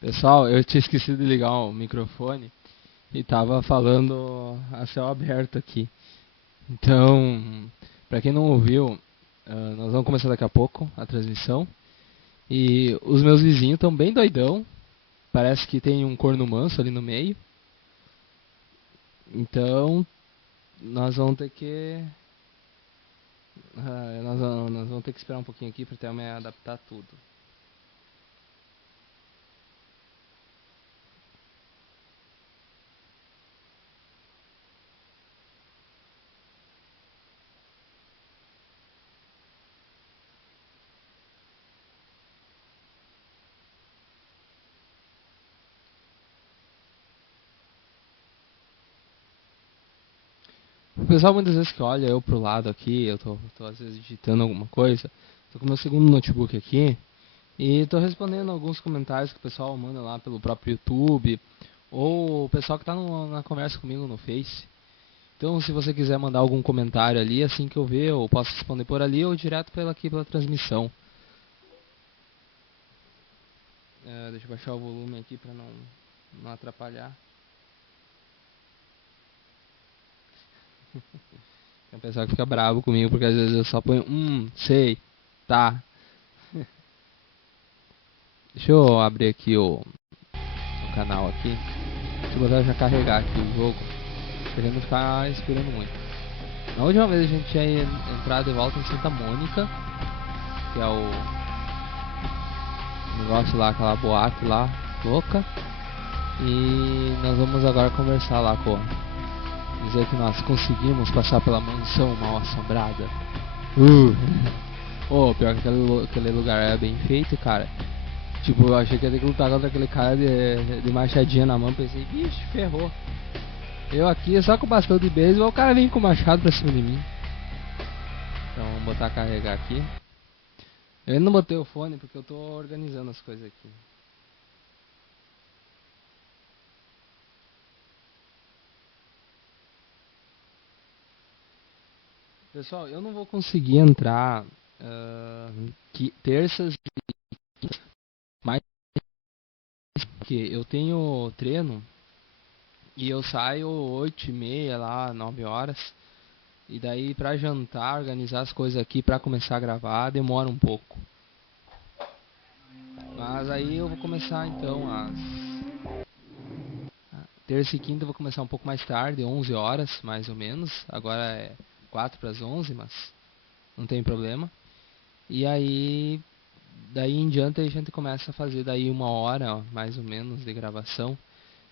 Pessoal, eu tinha esquecido de ligar o microfone e tava falando a céu aberto aqui. Então, pra quem não ouviu, nós vamos começar daqui a pouco a transmissão. E os meus vizinhos estão bem doidão. Parece que tem um corno manso ali no meio. Então, nós vamos ter que nós vamos ter que esperar um pouquinho aqui para até me adaptar tudo. O pessoal muitas vezes que olha eu pro lado aqui, eu tô às vezes digitando alguma coisa, tô com meu segundo notebook aqui e tô respondendo alguns comentários que o pessoal manda lá pelo próprio YouTube ou o pessoal que tá na conversa comigo no Face. Então, se você quiser mandar algum comentário ali, assim que eu ver, eu posso responder por ali ou direto pela transmissão. Deixa eu baixar o volume aqui pra não atrapalhar. Tem um pessoal que fica bravo comigo porque às vezes eu só ponho sei, tá. Deixa eu abrir aqui o canal aqui. Deixa eu botar já carregar aqui o jogo. Querendo ficar esperando muito. Na última vez a gente tinha entrado de volta em Santa Mônica, que é o negócio lá, aquela boate lá, louca. E nós vamos agora conversar lá com dizer que nós conseguimos passar pela mansão mal assombrada. Oh, pior que aquele lugar é bem feito, cara. Tipo, eu achei que ia ter que lutar contra aquele cara de machadinha na mão. Pensei, vixe, ferrou. Eu aqui só com o bastão de beisebol, o cara vem com o machado pra cima de mim. Então vamos botar carregar aqui. Eu ainda não botei o fone porque eu tô organizando as coisas aqui. Pessoal, eu não vou conseguir entrar terças e mais porque eu tenho treino e eu saio 8h30 lá, 9 horas. E daí pra jantar, organizar as coisas aqui pra começar a gravar demora um pouco. Mas aí eu vou começar então terça e quinta eu vou começar um pouco mais tarde, 11 horas mais ou menos. Agora é 4 para as 11, mas não tem problema. E aí daí em diante a gente começa a fazer daí 1 hora mais ou menos de gravação.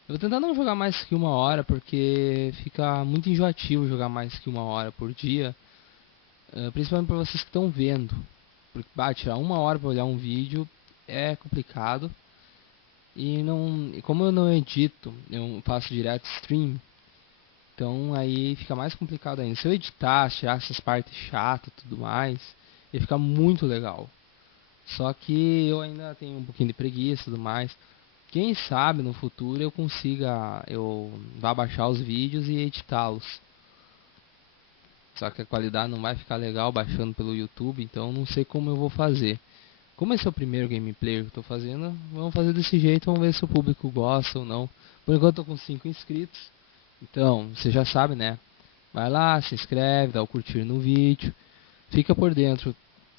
Eu vou tentar não jogar mais que 1 hora porque fica muito enjoativo jogar mais que 1 hora por dia, principalmente para vocês que estão vendo. Porque tirar 1 hora para olhar um vídeo é complicado. E como eu não edito, eu faço direto stream, então aí fica mais complicado ainda. Se eu editar, tirar essas partes chatas e tudo mais, ia ficar muito legal. Só que eu ainda tenho um pouquinho de preguiça e tudo mais. Quem sabe no futuro eu vá baixar os vídeos e editá-los. Só que a qualidade não vai ficar legal baixando pelo YouTube, então não sei como eu vou fazer. Como esse é o primeiro gameplay que eu tô fazendo, vamos fazer desse jeito, vamos ver se o público gosta ou não. Por enquanto eu tô com 5 inscritos, então você já sabe, né? Vai lá, se inscreve, dá o curtir no vídeo, fica por dentro.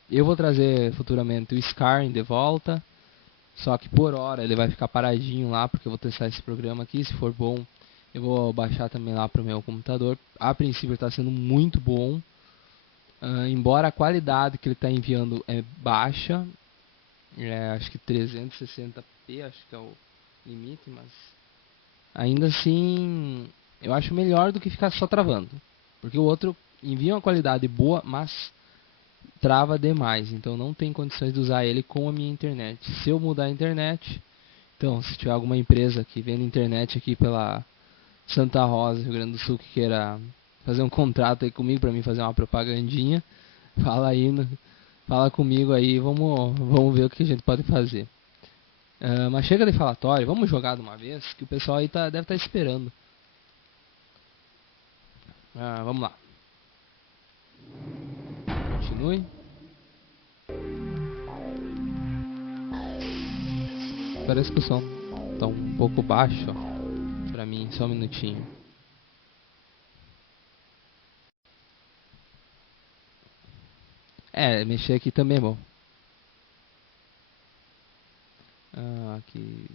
Eu vou trazer futuramente o Skyrim de volta, só que por hora ele vai ficar paradinho lá, porque eu vou testar esse programa aqui, se for bom eu vou baixar também lá pro meu computador. A princípio está sendo muito bom, embora a qualidade que ele está enviando é baixa, acho que 360p, acho que é o limite, mas ainda assim eu acho melhor do que ficar só travando. Porque o outro envia uma qualidade boa, mas trava demais, então não tem condições de usar ele com a minha internet. Se eu mudar a internet, então se tiver alguma empresa que vende internet aqui pela Santa Rosa, Rio Grande do Sul, que queira fazer um contrato aí comigo para mim fazer uma propagandinha, fala aí, fala comigo aí, vamos ver o que a gente pode fazer. Mas chega de falatório, vamos jogar de uma vez, que o pessoal aí deve estar esperando. Vamos lá. Continue. Parece que o som. pouco baixo, ó, pra mim, só um minutinho. Mexer aqui também é bom. Aqui.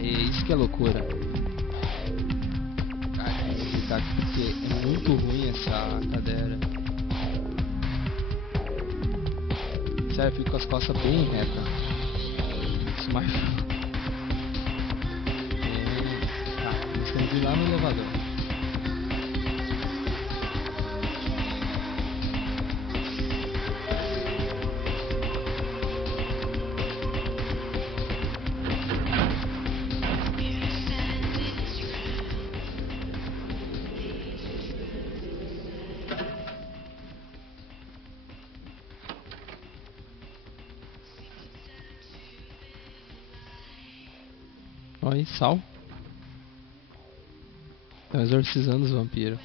Isso que é loucura. Cara, eu vou clicar aqui porque é muito ruim essa cadeira. Sério, eu fico com as costas bem retas. Isso machuca. Nós temos que ir lá no elevador. Olha aí, sal. Estão exorcizando os vampiros.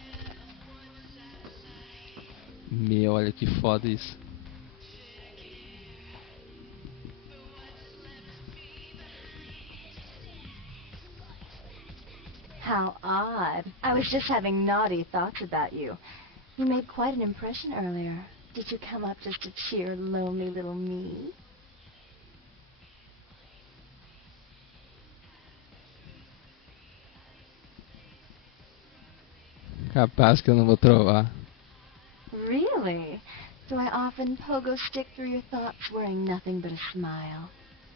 Meu, olha que foda isso. How odd. I was just having naughty thoughts about you. You made quite an impression earlier. Did you come up just to cheer lonely little me? Capaz que eu não vou trovar. Really? So I often pogo stick through your thoughts wearing nothing but a smile.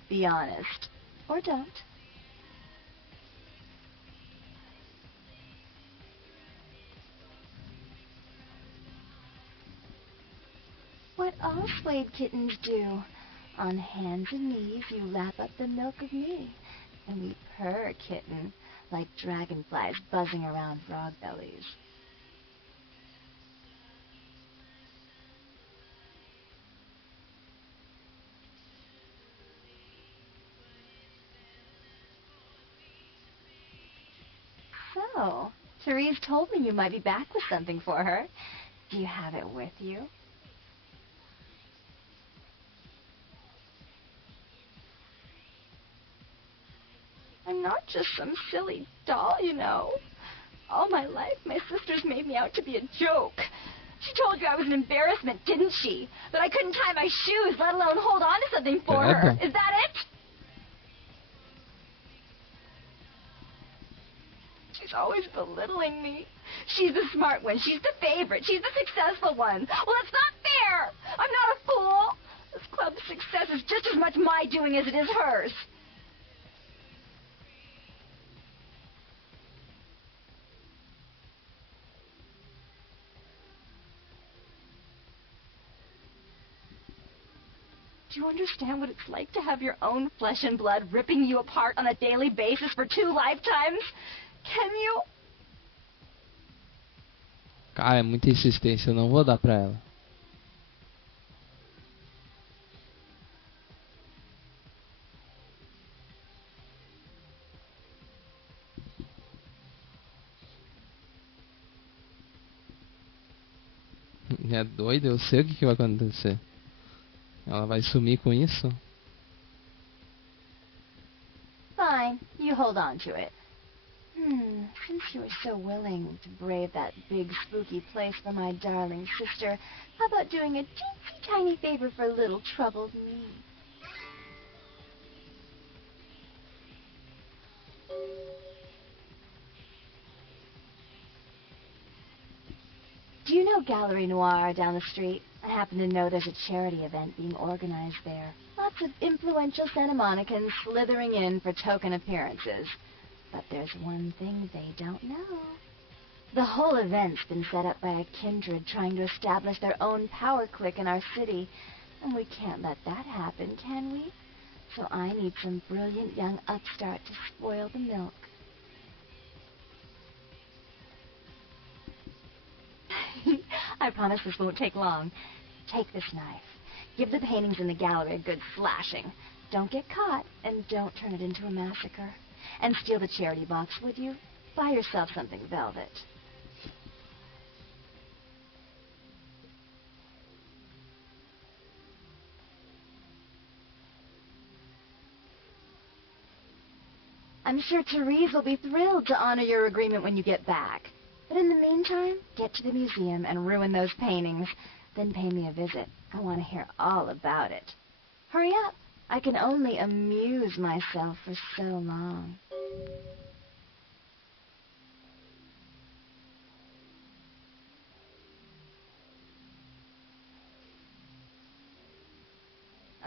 Be honest. Or don't. What all splayed kittens do. On hands and knees you lap up the milk of me. And we purr, kitten, like dragonflies buzzing around frog bellies. So, Therese told me you might be back with something for her. Do you have it with you? I'm not just some silly doll, you know. All my life, my sisters made me out to be a joke. She told you I was an embarrassment, didn't she? That I couldn't tie my shoes, let alone hold on to something for her. Is that it? She's always belittling me. She's the smart one. She's the favorite. She's the successful one. Well, it's not fair. I'm not a fool. This club's success is just as much my doing as it is hers. Do you understand what it's like to have your own flesh and blood ripping you apart on a daily basis for 2 lifetimes? Can you? Cara, é muita insistência, eu não vou dar pra ela. É doido, eu sei o que vai acontecer. Ela vai sumir com isso? Fine, you hold on to it. Since you were so willing to brave that big spooky place for my darling sister, how about doing a teensy tiny favor for little troubled me? Do you know Gallery Noir down the street? I happen to know there's a charity event being organized there. Lots of influential Santa Monicans slithering in for token appearances. But there's one thing they don't know. The whole event's been set up by a kindred trying to establish their own power clique in our city. And we can't let that happen, can we? So I need some brilliant young upstart to spoil the milk. I promise this won't take long. Take this knife. Give the paintings in the gallery a good slashing. Don't get caught, and don't turn it into a massacre. And steal the charity box, would you? Buy yourself something velvet. I'm sure Therese will be thrilled to honor your agreement when you get back. But in the meantime, get to the museum and ruin those paintings. Then pay me a visit. I want to hear all about it. Hurry up. I can only amuse myself for so long.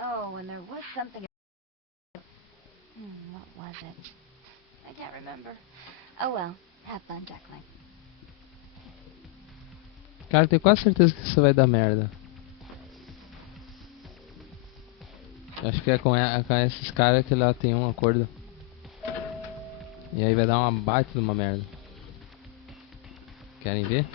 Oh, and there was something... what was it? I can't remember. Oh well, have fun, Duckling. Cara, tenho quase certeza que isso vai dar merda. Acho que é com esses caras que ela tem um acordo. E aí vai dar uma baita de uma merda. Querem ver?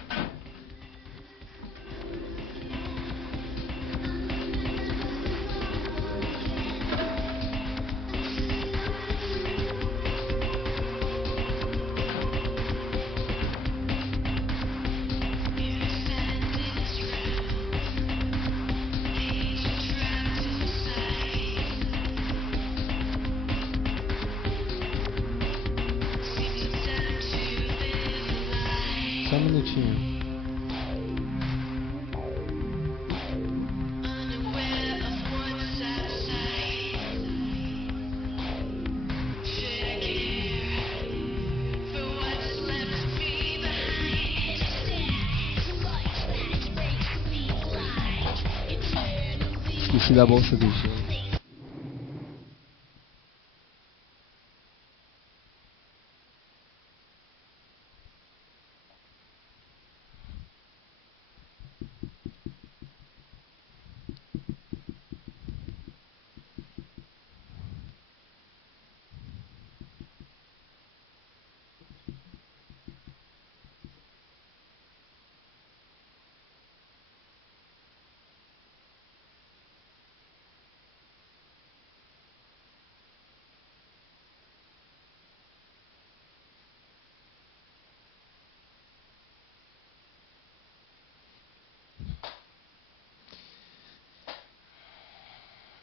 Só um minutinho. Esqueci da bolsa do gelo.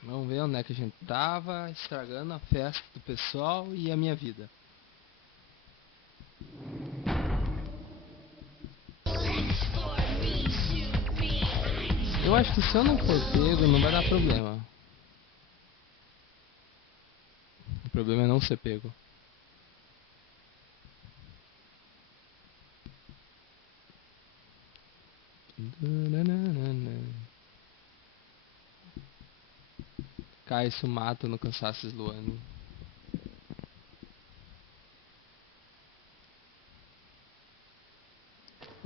Vamos ver onde é que a gente tava, estragando a festa do pessoal e a minha vida. Eu acho que se eu não for pego, não vai dar problema. O problema é não ser pego. Cai isso mata no cansaço Sloane.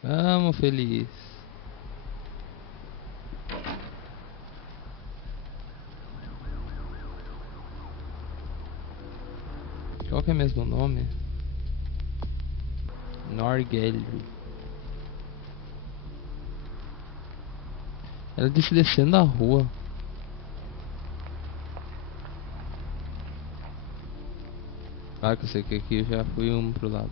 Vamos, feliz. Qual que é mesmo o nome? Norgelli. Ela disse descendo a rua. Claro que eu sei que aqui eu já fui pro lado.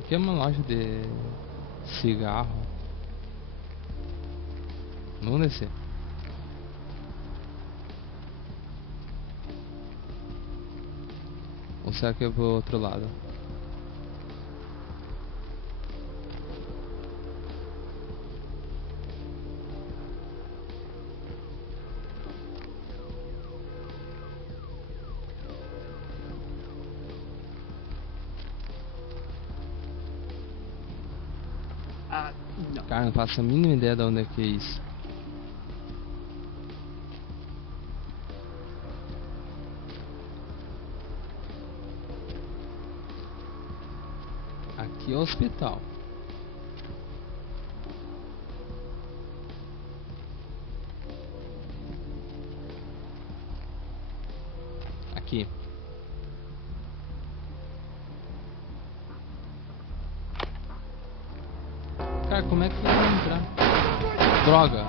Aqui é uma loja de cigarro. Vamos descer. Ou será que eu vou pro outro lado? Cara, não faço a mínima ideia de onde é que é isso. Aqui é o hospital. Aqui. Cara, como é que eu vou entrar? Droga!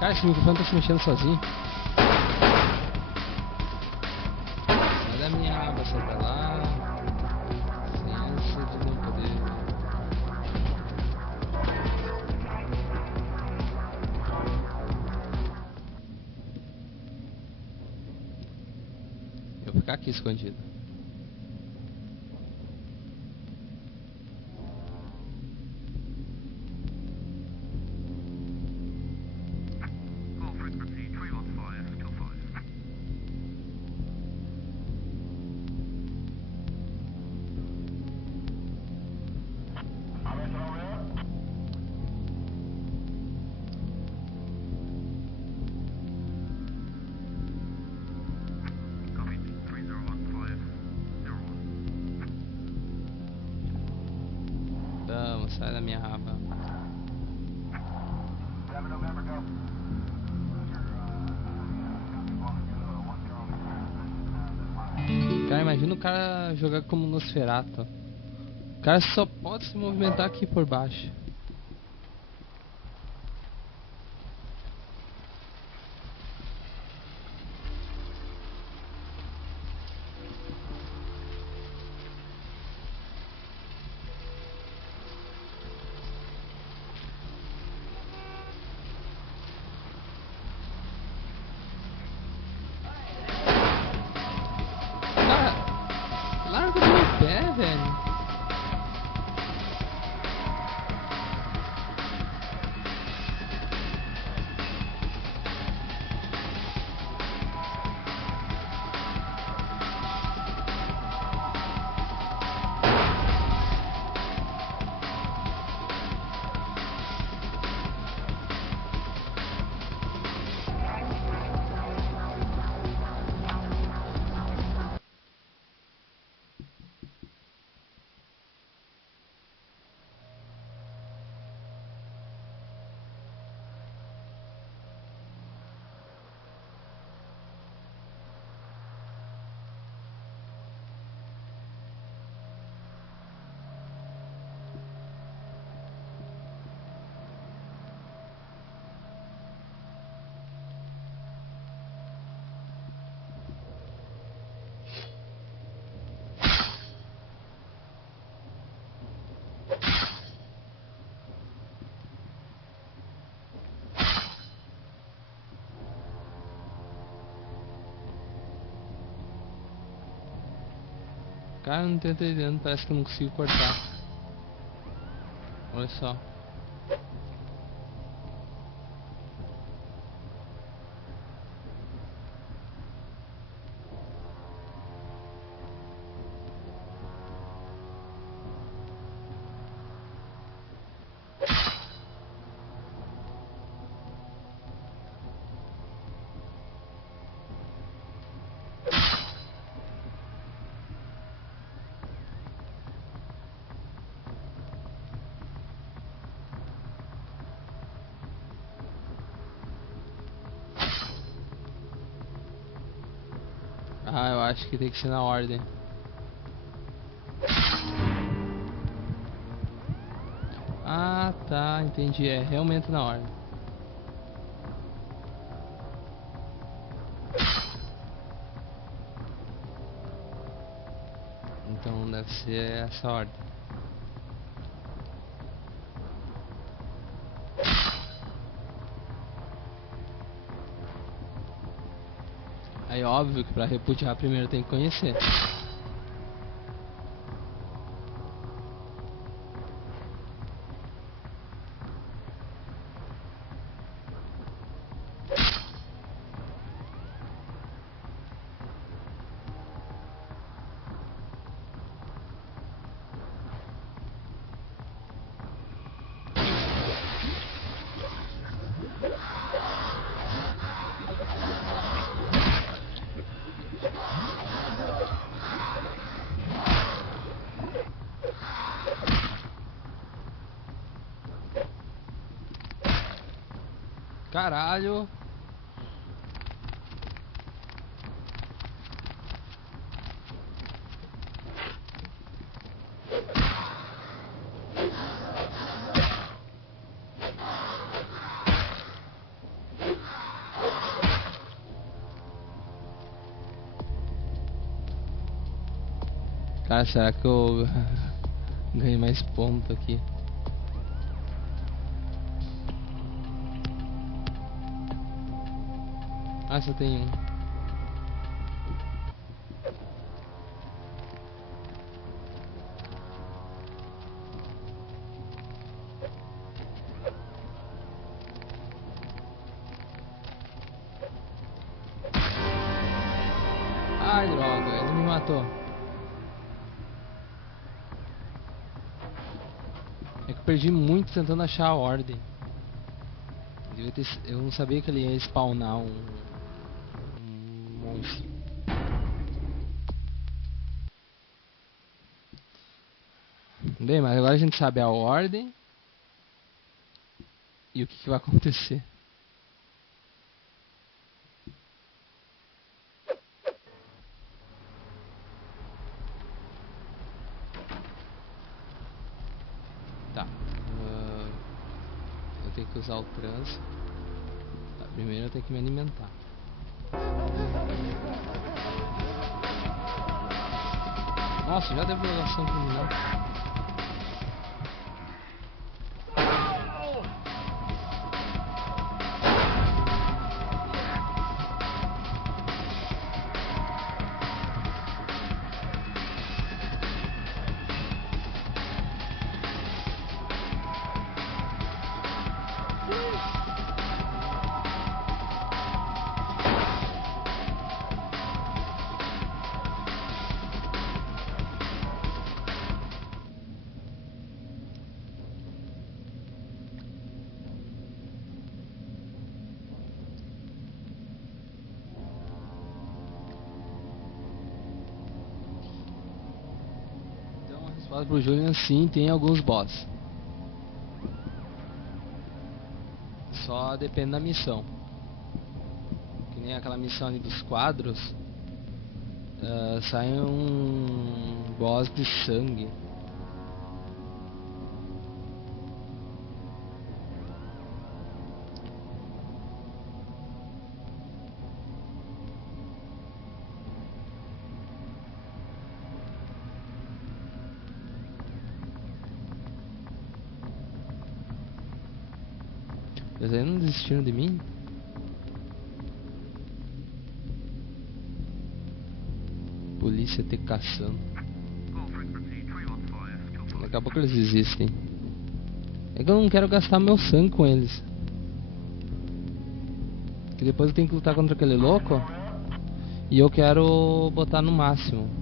Cara, esse microfone tá se mexendo sozinho. Sai da minha aba, sai pra lá. Ciência de não poder. Eu vou ficar aqui escondido. Vamos, sai da minha raba. Cara, imagina o cara jogar como Nosferatu. O cara só pode se movimentar aqui por baixo. Cara, larga do meu pé, velho. Cara, não tô entendendo, parece que eu não consigo cortar. Olha só. Ah, eu acho que tem que ser na ordem. Ah, tá, entendi. É realmente na ordem. Então deve ser essa ordem. Aí óbvio que pra repudiar primeiro tem que conhecer. Caralho. Cara, será que eu ganhei mais ponto aqui? Ah, só tem um. Ai, droga, ele me matou. É que eu perdi muito tentando achar a ordem. Eu não sabia que ele ia spawnar um monstro. Bem, mas agora a gente sabe a ordem e o que vai acontecer. Tá. Eu tenho que usar o trans. Tá, primeiro eu tenho que me alimentar. Nossa, já deu programação criminal. Pro Julian, sim, tem alguns boss. Só depende da missão. Que nem aquela missão ali dos quadros. Sai um boss de sangue. Eles ainda não desistiram de mim? Polícia te caçando. Daqui a pouco eles desistem. É que eu não quero gastar meu sangue com eles. Que depois eu tenho que lutar contra aquele louco. E eu quero botar no máximo.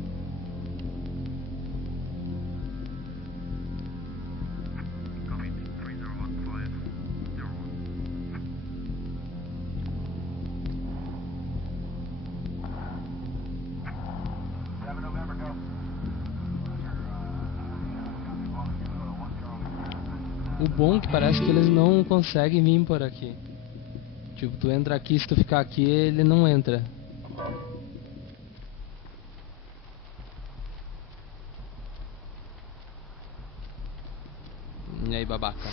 O bom é que parece que eles não conseguem vir por aqui. Tipo, tu entra aqui, se tu ficar aqui, ele não entra. E aí, babaca?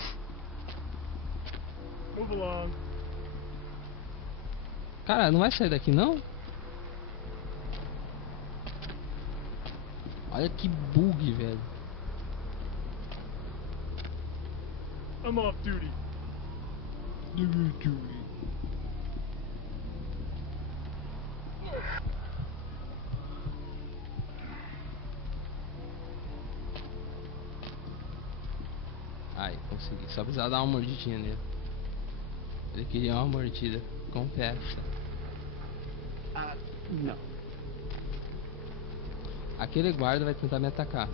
Cara, não vai sair daqui não? Olha que bug, velho. I'm off duty. Ai, consegui. Só precisava dar uma mordidinha nele. Ele queria uma mordida. Confessa. Não. Aquele guarda vai tentar me atacar.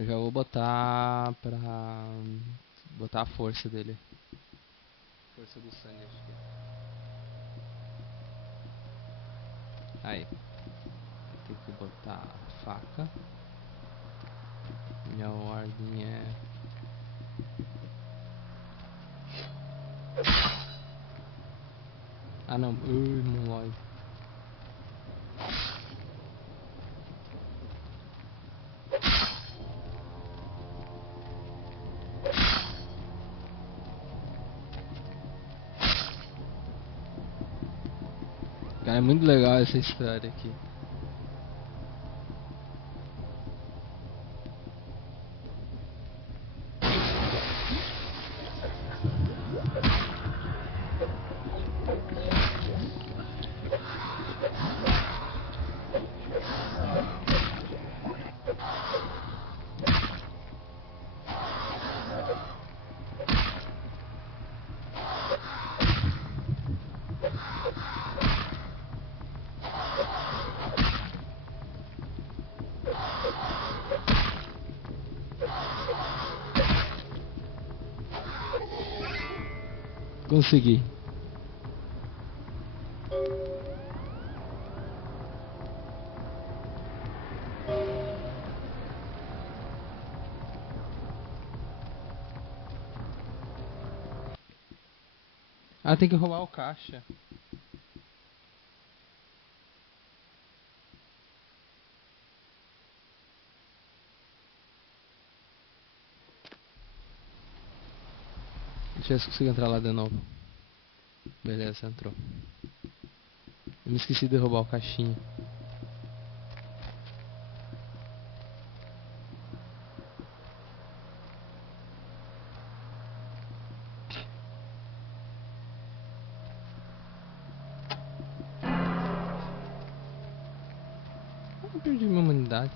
Eu já vou botar pra... botar a força dele. Força do sangue, acho que é. Aí. Tem que botar a faca. Minha ordem é... Ah não, mongói. É muito legal essa história aqui. Consegui. Ah, tem que roubar o caixa. Deixa eu ver se consigo entrar lá de novo. Beleza, entrou. Eu me esqueci de roubar o caixinha. Eu perdi minha humanidade.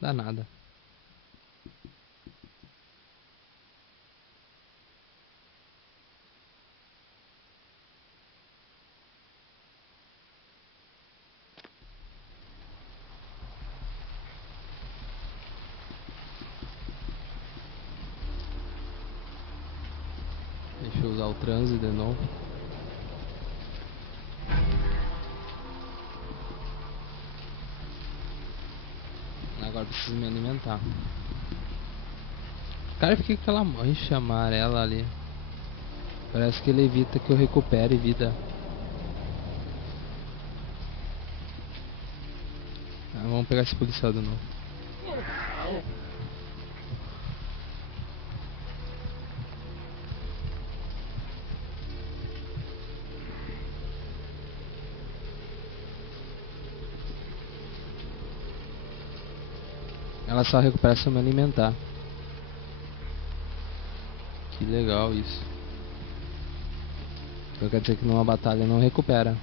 Dá nada. Deixa eu usar o transe de novo. Agora preciso me alimentar. Cara, fica aquela mancha amarela ali. Parece que ele evita que eu recupere vida. Vamos pegar esse policial de novo. Ela só recupera se eu me alimentar. Que legal isso. Então quer dizer que numa batalha não recupera.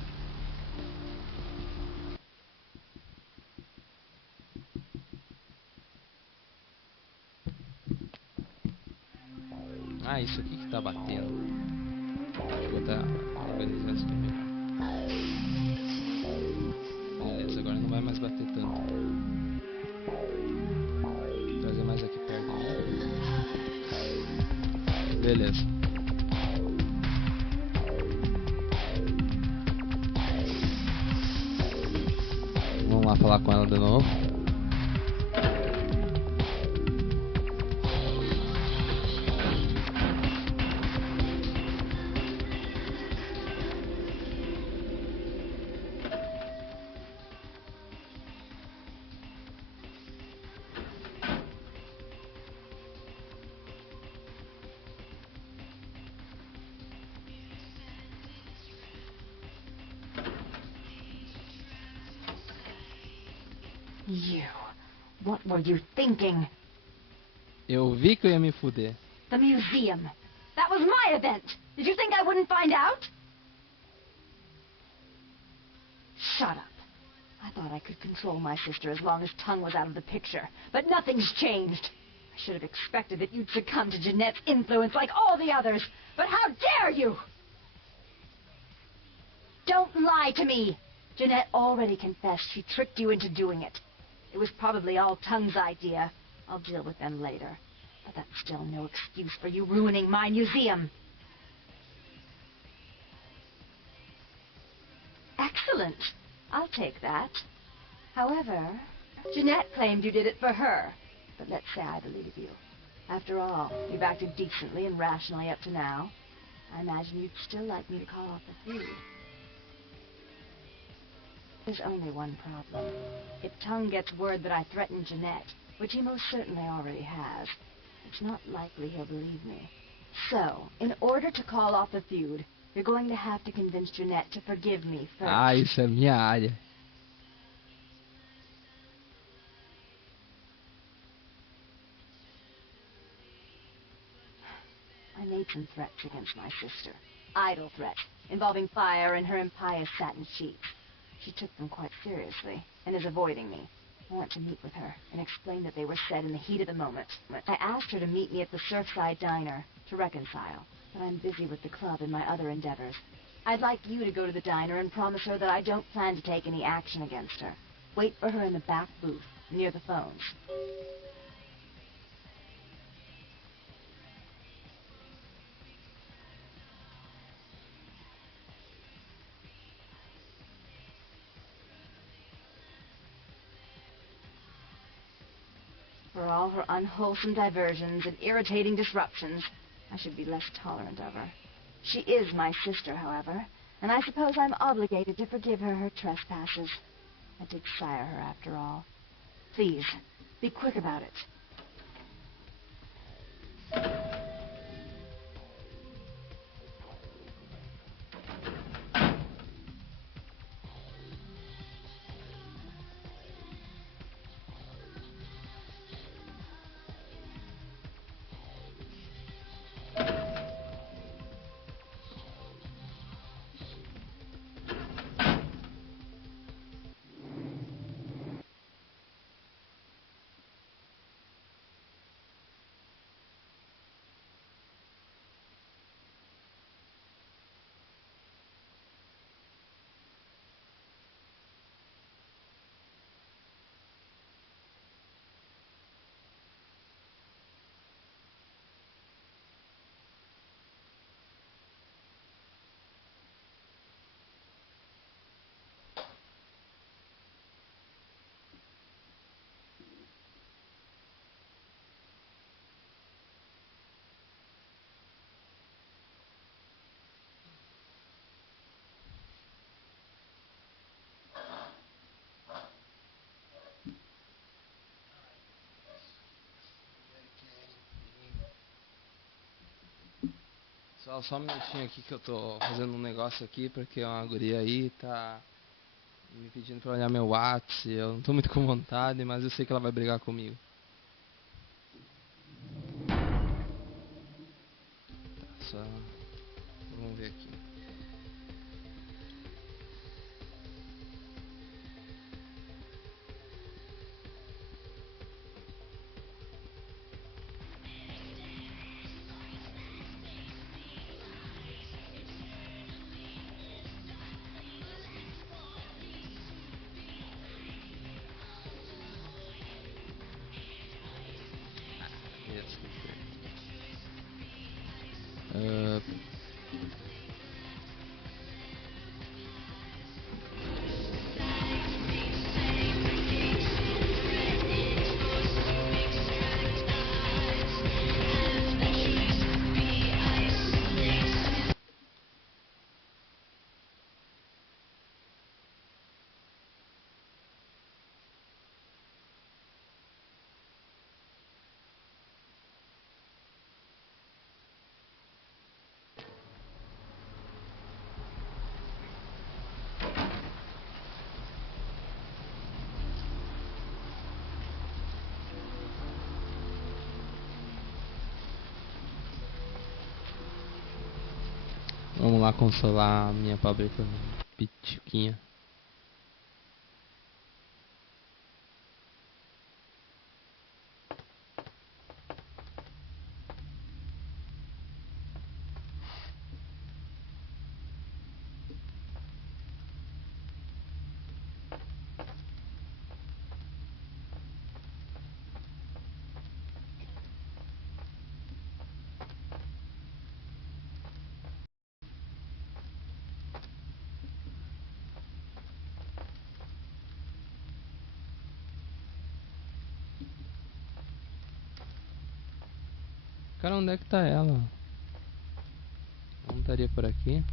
Ah, isso aqui que tá batendo. Vou botar organizando isso aqui. Beleza, agora não vai mais bater tanto. Vou trazer mais aqui perto de mim. Beleza. Vamos lá falar com ela de novo. You. What were you thinking? Eu vi que eu ia me fuder. The museum. That was my event. Did you think I wouldn't find out? Shut up. I thought I could control my sister as long as Tongue was out of the picture. But nothing's changed. I should have expected that you'd succumb to Jeanette's influence like all the others. But how dare you! Don't lie to me. Jeanette already confessed she tricked you into doing it. It was probably all Tongue's idea. I'll deal with them later. But that's still no excuse for you ruining my museum. Excellent. I'll take that. However, Jeanette claimed you did it for her. But let's say I believe you. After all, you've acted decently and rationally up to now. I imagine you'd still like me to call off the feud. There's only one problem. If Tongue gets word that I threatened Jeanette, which he most certainly already has, it's not likely he'll believe me. So, in order to call off the feud, You're going to have to convince Jeanette to forgive me first. Ah, isso é minha área. I made some threats against my sister. Idle threats, involving fire and her impious satin sheets. She took them quite seriously, and is avoiding me. I want to meet with her, and explain that they were said in the heat of the moment. I asked her to meet me at the Surfside Diner, to reconcile, but I'm busy with the club and my other endeavors. I'd like you to go to the diner and promise her that I don't plan to take any action against her. Wait for her in the back booth, near the phones. For all her unwholesome diversions and irritating disruptions, I should be less tolerant of her. She is my sister, however, and I suppose I'm obligated to forgive her trespasses. I did sire her, after all. Please, be quick about it. Só um minutinho aqui que eu tô fazendo um negócio aqui, porque uma guria aí tá me pedindo pra olhar meu WhatsApp. Eu não tô muito com vontade, mas eu sei que ela vai brigar comigo. Tá, só vamos ver aqui. Yes, Vamos lá consolar a minha pobre pituquinha. Cara, onde é que tá ela? Não estaria por aqui?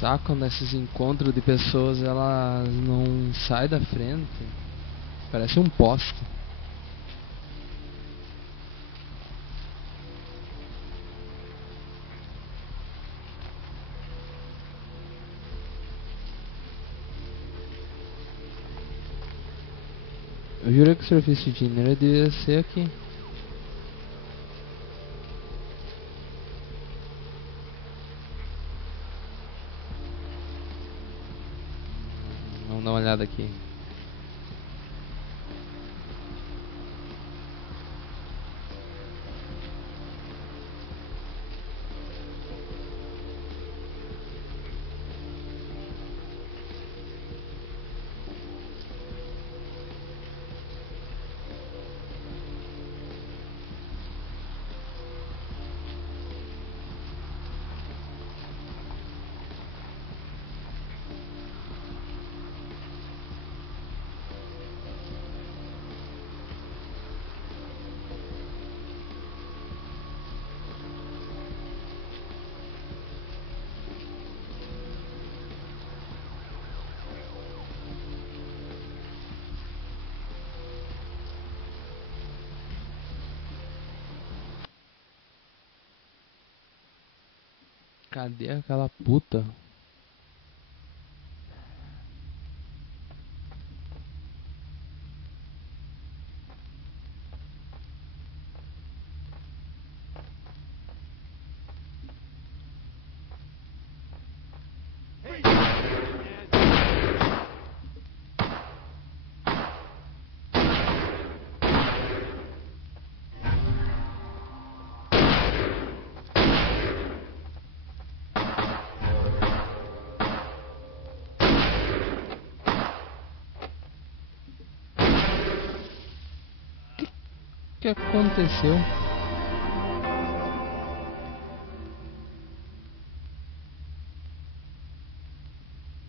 Saco nesses encontros de pessoas, elas não saem da frente. Parece um poste. Eu jurei que o serviço de dinheiro devia ser aqui. Vamos dar uma olhada aqui. Cadê aquela puta? O que aconteceu?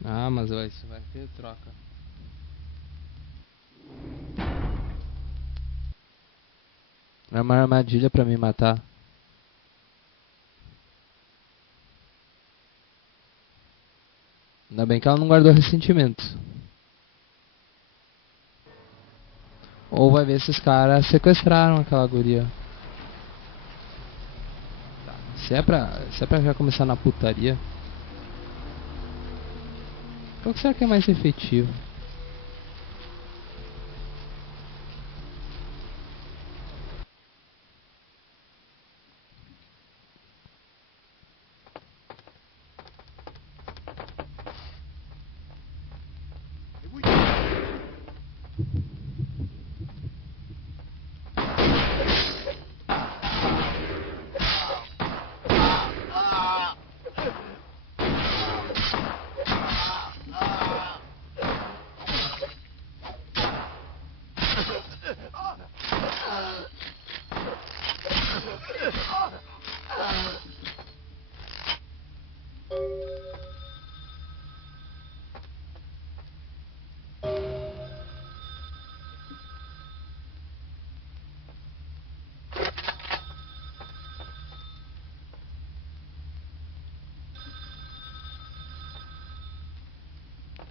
Ah, mas isso vai ter troca. É uma armadilha pra me matar. Ainda bem que ela não guardou ressentimento. Ou vai ver se os caras sequestraram aquela guria. Tá. Se é pra já começar na putaria, qual que será que é mais efetivo?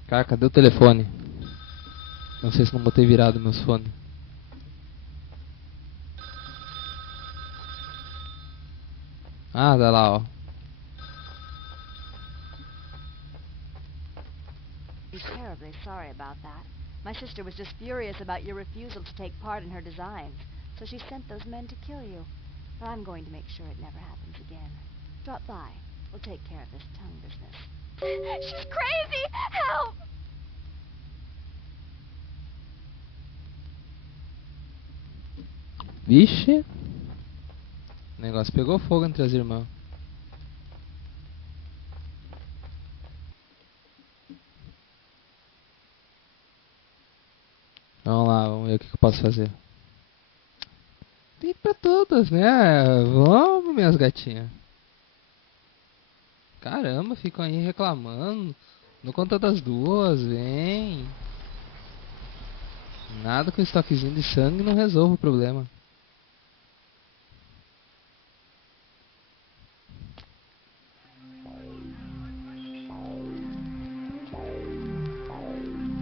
Cara, cadê o telefone? Não sei se não botei virado meus fones. Ah, tá lá, ó. I'm terribly sorry about that. My sister was just furious about your refusal to take part in her designs, so she sent those men to kill you. But I'm going to make sure it never happens again. Drop by. We'll take care of this tongue business. She's crazy! Help! Vixe. O negócio pegou fogo entre as irmãs. Vamos lá, vamos ver o que eu posso fazer. Tem pra todas, né? Vamos, minhas gatinhas. Caramba, ficam aí reclamando. Não conta das duas, vem. Nada com estoquezinho de sangue não resolve o problema.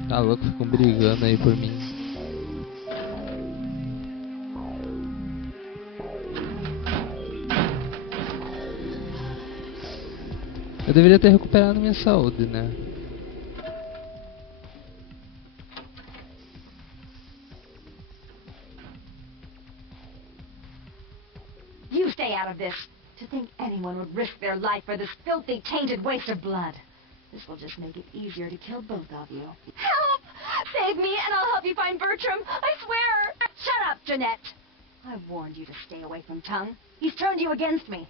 Tá louco, ficam brigando aí por mim. Eu deveria ter recuperado minha saúde, né? You stay out of this. To think anyone would risk their life for this filthy, tainted waste of blood. This will just make it easier to kill both of you. Help! Save me and I'll help you find Bertram. I swear! Shut up, Jeanette! I warned you to stay away from Tongue. He's turned you against me.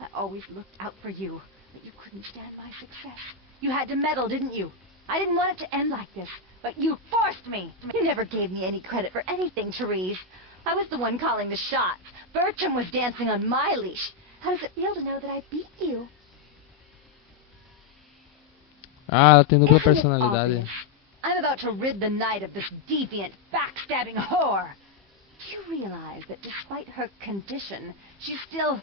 I always looked out for you, but you couldn't stand my success. You had to meddle, didn't you? I didn't want it to end like this, but you forced me. You never gave me any credit for anything, Therese. I was the one calling the shots. Bertram was dancing on my leash. How does it feel to know that I beat you? Ah, ela tem dupla Isn't it personalidade. obvious? I'm about to rid the night of this deviant, backstabbing whore. Do you realize that despite her condition, she still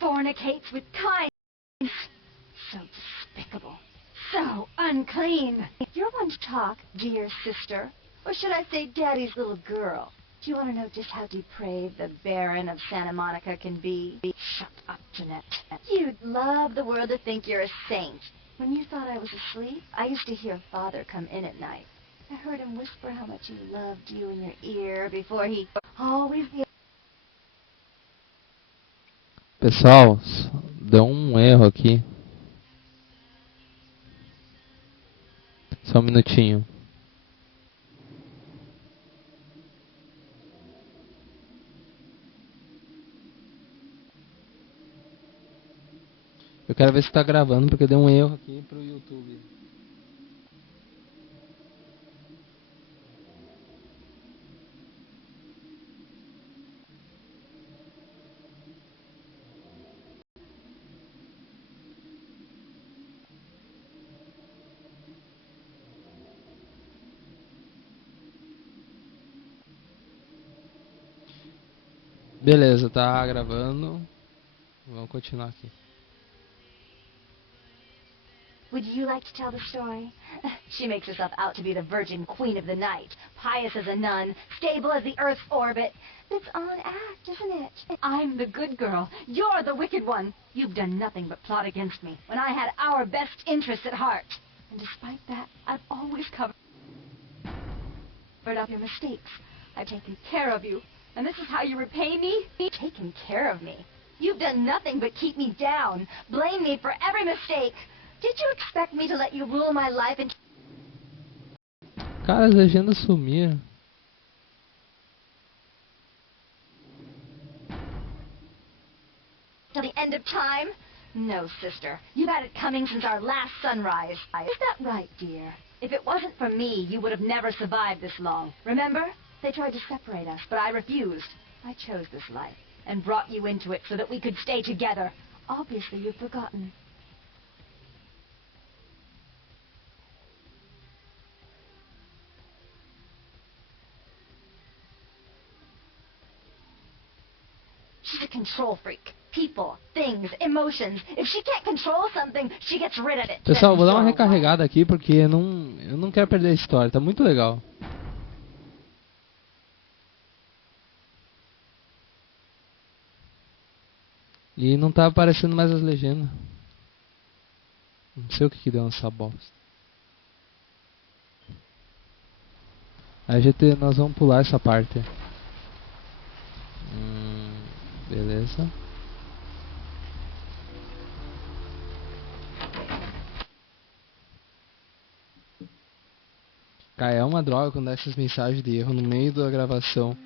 fornicates with kind? So despicable. So unclean. You're one to talk, dear sister. Or should I say daddy's little girl? Do you want to know just how depraved the Baron of Santa Monica can be? Shut up, Jeanette. You'd love the world to think you're a saint. When you thought I was asleep, I used to hear Father come in at night. I heard him whisper how much he loved you in your ear before he always... Pessoal, deu erro aqui. Só um minutinho. Eu quero ver se tá gravando, porque deu erro aqui pro YouTube. Beleza, tá gravando. Vamos continuar aqui. Would you like to tell the story? She makes herself out to be the virgin queen of the night, pious as a nun, stable as the Earth's orbit. It's all an act, isn't it? I'm the good girl. You're the wicked one. You've done nothing but plot against me when I had our best interests at heart. And despite that, I've always covered up your mistakes. I've taken care of you. And this is how you repay me? Taken care of me. You've done nothing but keep me down, blame me for every mistake. Did you expect me to let you rule my life and... Cara, as legendas sumiram. till the end of time? No, sister. You've had it coming since our last sunrise. Is that right, dear? If it wasn't for me, you would have never survived this long. Remember? They tried to separate us, but I refused. I chose this life and brought you into it so that we could stay together. Obviously, you've forgotten. She's a control freak. People, things, emotions. If she can't control something, she gets rid of it. Pessoal, vou dar uma recarregada aqui porque eu não quero perder a história. Tá muito legal. E não tá aparecendo mais as legendas. Não sei o que deu nessa bosta. Aí GT, nós vamos pular essa parte. Beleza. Cara, é uma droga quando dá essas mensagens de erro no meio da gravação.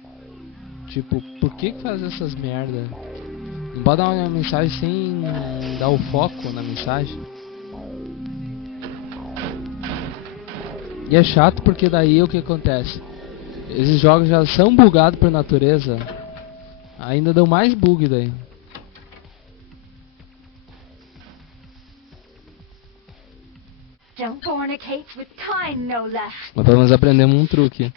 Tipo, por que faz essas merda? Não pode dar uma mensagem sem dar o foco na mensagem. E é chato porque daí o que acontece? Esses jogos já são bugados por natureza. Ainda dão mais bug daí. Don't fornicate with kind, no less. Mas pelo menos aprendemos um truque.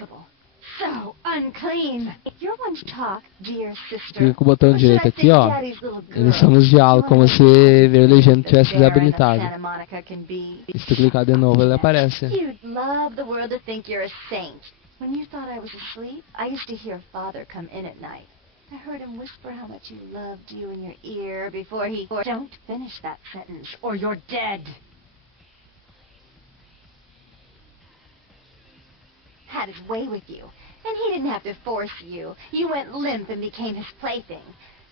So unclean. You're one to talk, dear sister. Clica com o botão Or should direito I aqui, say ó. Daddy's little girl? Eles são os diálogos, como se ver a legenda tivesse desabilitado. Santa Monica can be. E se tu clicar de novo, ele aparece. You'd love the world to think you're a saint. When you thought I was asleep, I used to hear Father come in at night. I heard him whisper how much he loved you in your ear before he... Don't finish that sentence, or you're dead. Had his way with you, and he didn't have to force you. You went limp and became his plaything.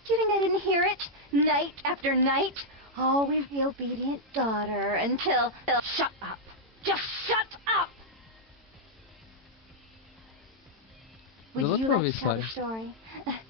Do you think I didn't hear it? Night after night? Always the obedient daughter until... Shut up. Just shut up! Would you like to tell the story?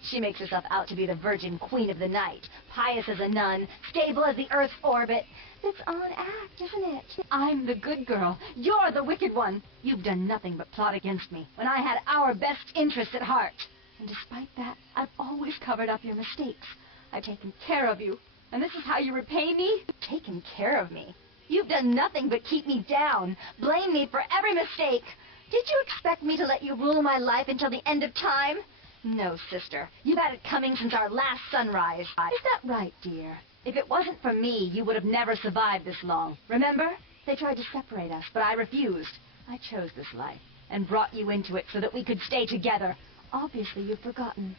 She makes herself out to be the virgin queen of the night, pious as a nun, stable as the Earth's orbit. It's all an act, isn't it? I'm the good girl. You're the wicked one. You've done nothing but plot against me when I had our best interests at heart. And despite that, I've always covered up your mistakes. I've taken care of you. And this is how you repay me? Taken care of me? You've done nothing but keep me down, blame me for every mistake. Did you expect me to let you rule my life until the end of time? No, sister. You've had it coming since our last sunrise. Is that right, dear? If it wasn't for me, you would have never survived this long. Remember? They tried to separate us, but I refused. I chose this life and brought you into it so that we could stay together. Obviously, you've forgotten.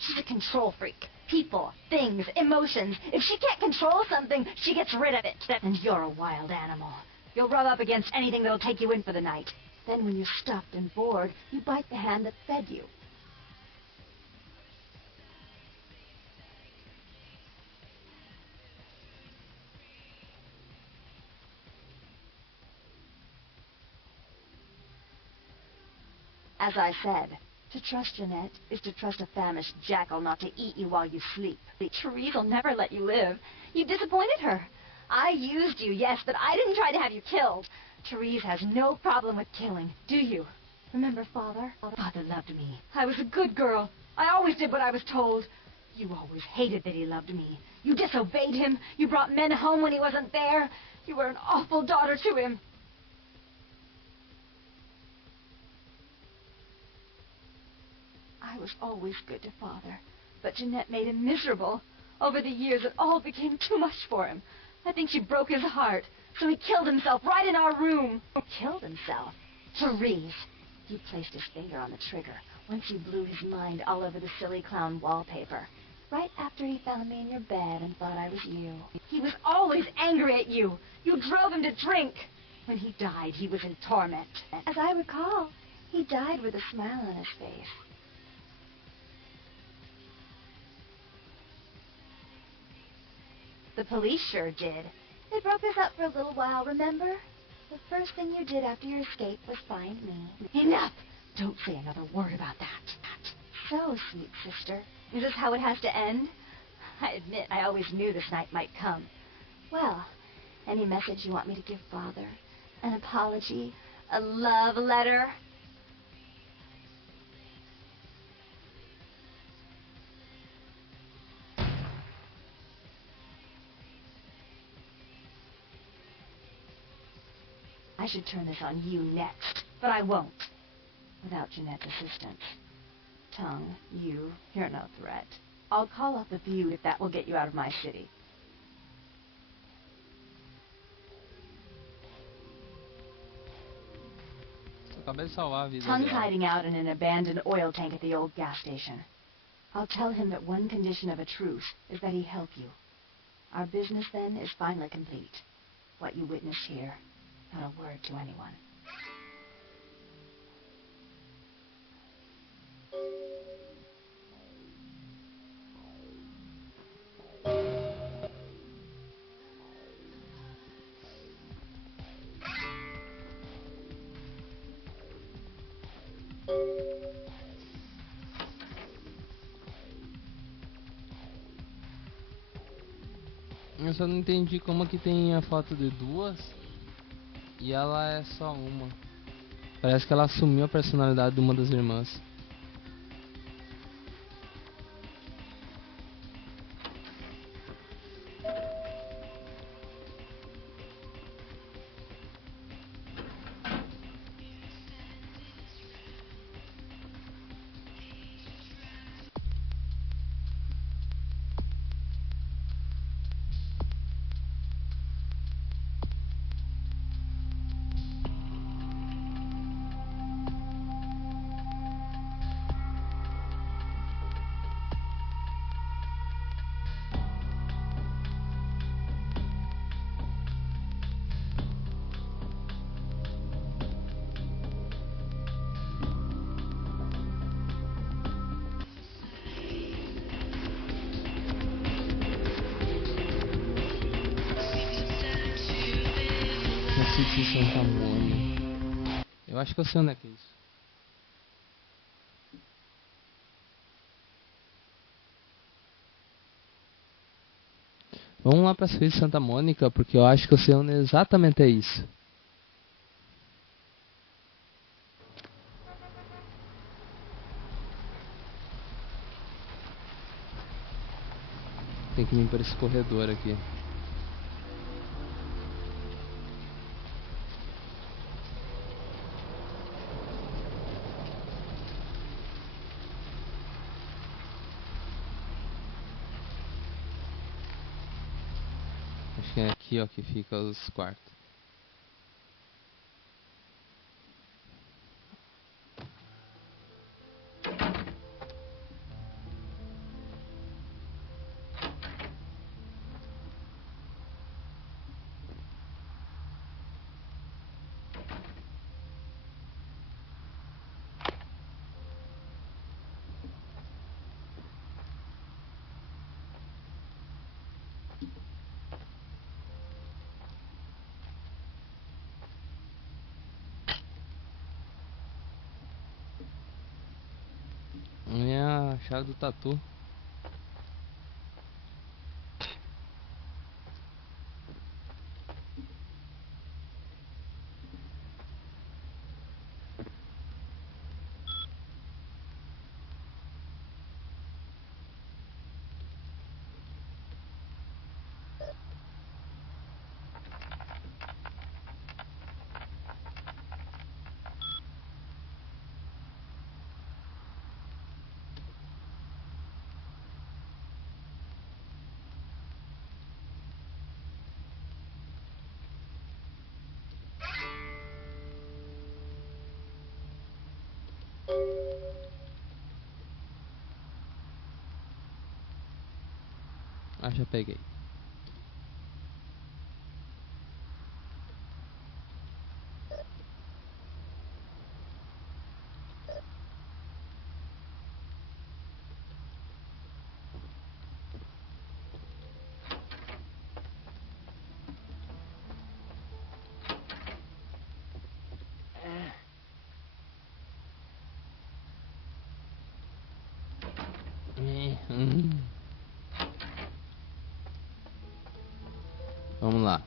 She's a control freak. People, things, emotions. If she can't control something, she gets rid of it. And you're a wild animal. You'll rub up against anything that'll take you in for the night. Then when you're stuffed and bored, you bite the hand that fed you. As I said, to trust Jeanette is to trust a famished jackal not to eat you while you sleep. Therese will never let you live. You disappointed her. I used you, yes, but I didn't try to have you killed. Therese has no problem with killing, do you? Remember Father? Father loved me. I was a good girl. I always did what I was told. You always hated that he loved me. You disobeyed him. You brought men home when he wasn't there. You were an awful daughter to him. I was always good to Father, but Jeanette made him miserable. Over the years, it all became too much for him. I think she broke his heart, so he killed himself right in our room. Killed himself? Therese. You placed his finger on the trigger once you blew his mind all over the silly clown wallpaper. Right after he found me in your bed and thought I was you. He was always angry at you. You drove him to drink. When he died, he was in torment. As I recall, he died with a smile on his face. The police sure did. They broke us up for a little while, remember? The first thing you did after your escape was find me. Enough! Don't say another word about that. So, sweet sister, is this how it has to end? I admit I always knew this night might come. Well, any message you want me to give Father? An apology? A love letter? I should turn this on you next, but I won't. Without Jeanette's assistance. Tongue, you're no threat. I'll call off the feud if that will get you out of my city. Tongue's hiding out in an abandoned oil tank at the old gas station. I'll tell him that one condition of a truce is that he help you. Our business then is finally complete. What you witnessed here, not a word to anyone. Eu só não entendi como que tem a foto de duas e ela é só uma. Parece que ela assumiu a personalidade de uma das irmãs. Eu acho que eu sei onde é que é isso. Vamos lá pra Suíça Santa Mônica, porque eu acho que eu sei onde exatamente é isso. Tem que vir por esse corredor aqui. Acho que é aqui, ó, que fica os quartos. É a chave do tatu. Ah, já peguei. Vamos lá.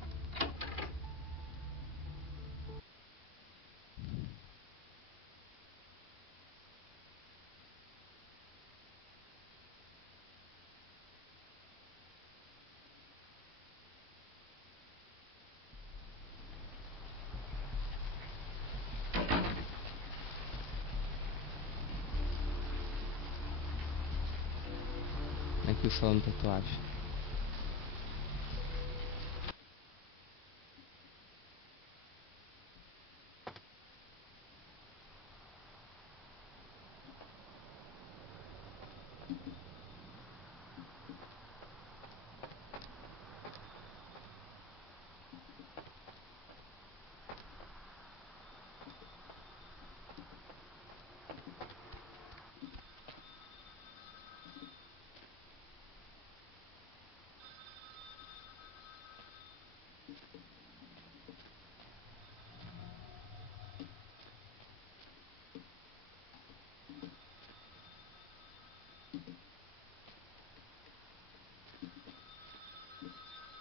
Aqui o salão de tatuagem.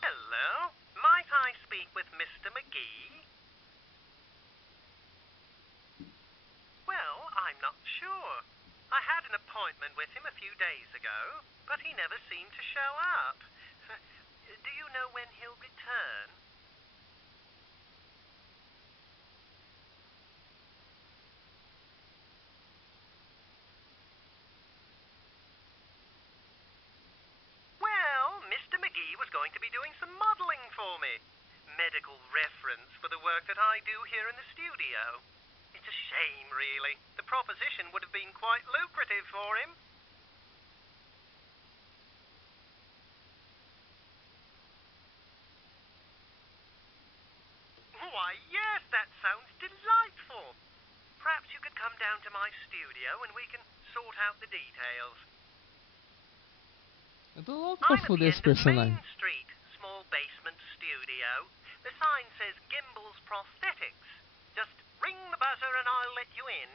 Hello, might I speak with Mr. McGee? Well, I'm not sure. I had an appointment with him a few days ago, but he never seemed to show up. Do you know when he'll return? Well, Mr. McGee was going to be doing some modeling for me. Medical reference for the work that I do here in the studio. It's a shame, really. The proposition would have been quite lucrative for him. Why, yes, that sounds delightful. Perhaps you could come down to my studio and we can sort out the details. Eu tô louco pra I'm at foder the esse end of personagem. Main Street, small basement studio. The sign says Gimbals Prosthetics. Just ring the buzzer and I'll let you in.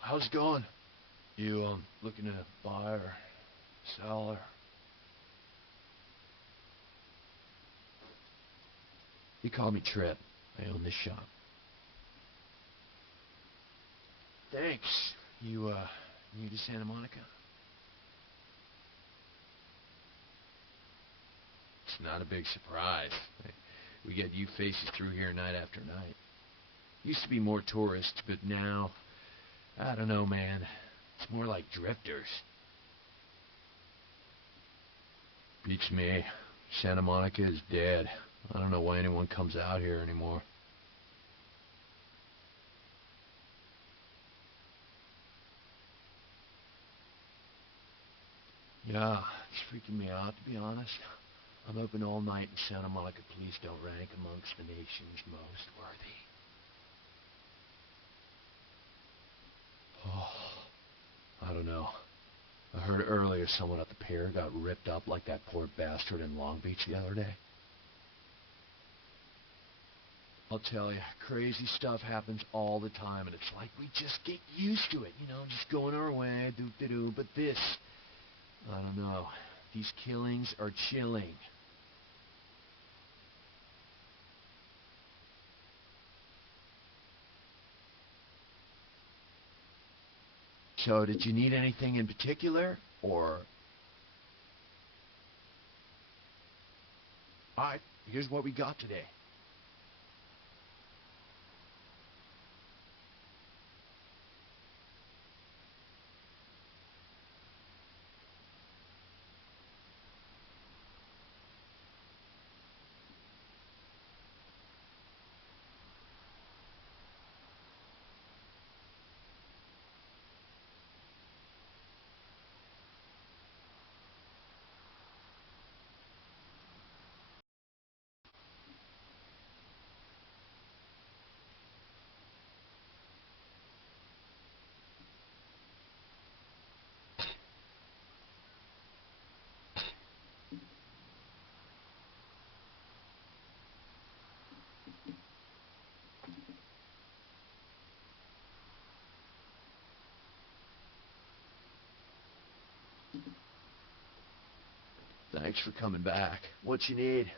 How's it going? You, looking to buy or sell or... You call me Trip. I own this shop. Thanks. You, new to Santa Monica? It's not a big surprise. We get you faces through here night after night. Used to be more tourists, but now... I don't know, man. It's more like drifters. Beats me. Santa Monica is dead. I don't know why anyone comes out here anymore. Yeah, it's freaking me out, to be honest. I'm open all night and Santa Monica police don't rank amongst the nation's most worthy. Oh, I don't know. I heard earlier someone at the pier got ripped up like that poor bastard in Long Beach the other day. I'll tell you, crazy stuff happens all the time, and it's like we just get used to it, you know, just going our way, doop-de-doo. But this, I don't know. These killings are chilling. So, did you need anything in particular, or... Alright, here's what we got today. Thanks for coming back. What you need?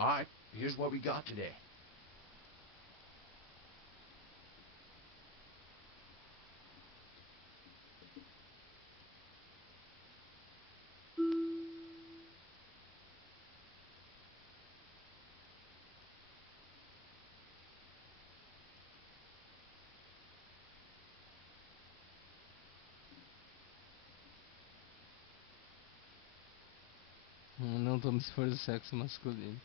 Alright, here's what we got today. Não tome se for do sexo masculino.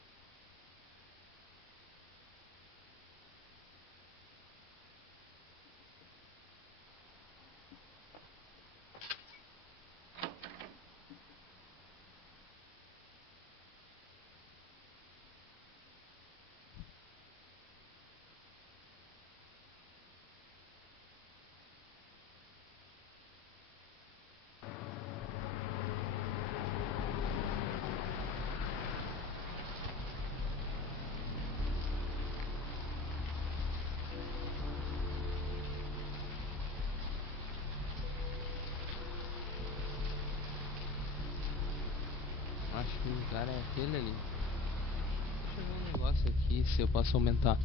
Acho que o cara é aquele ali. Deixa eu ver um negócio aqui, se eu posso aumentar.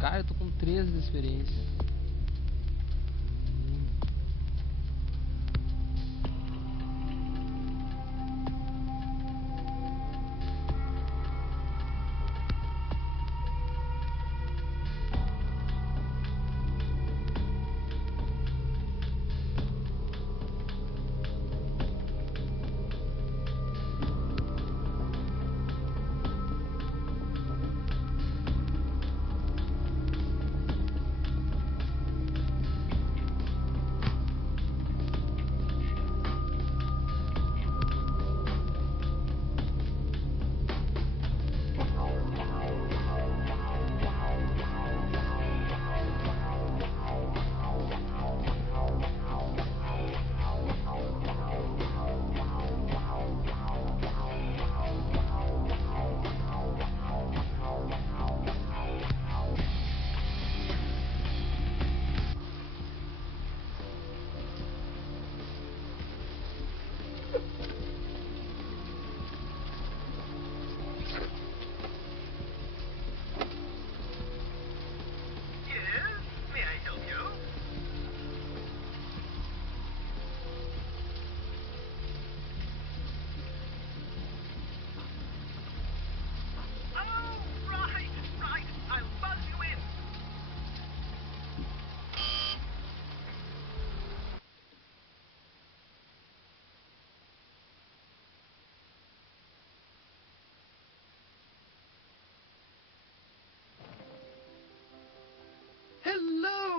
Cara, eu tô com 13 de experiência.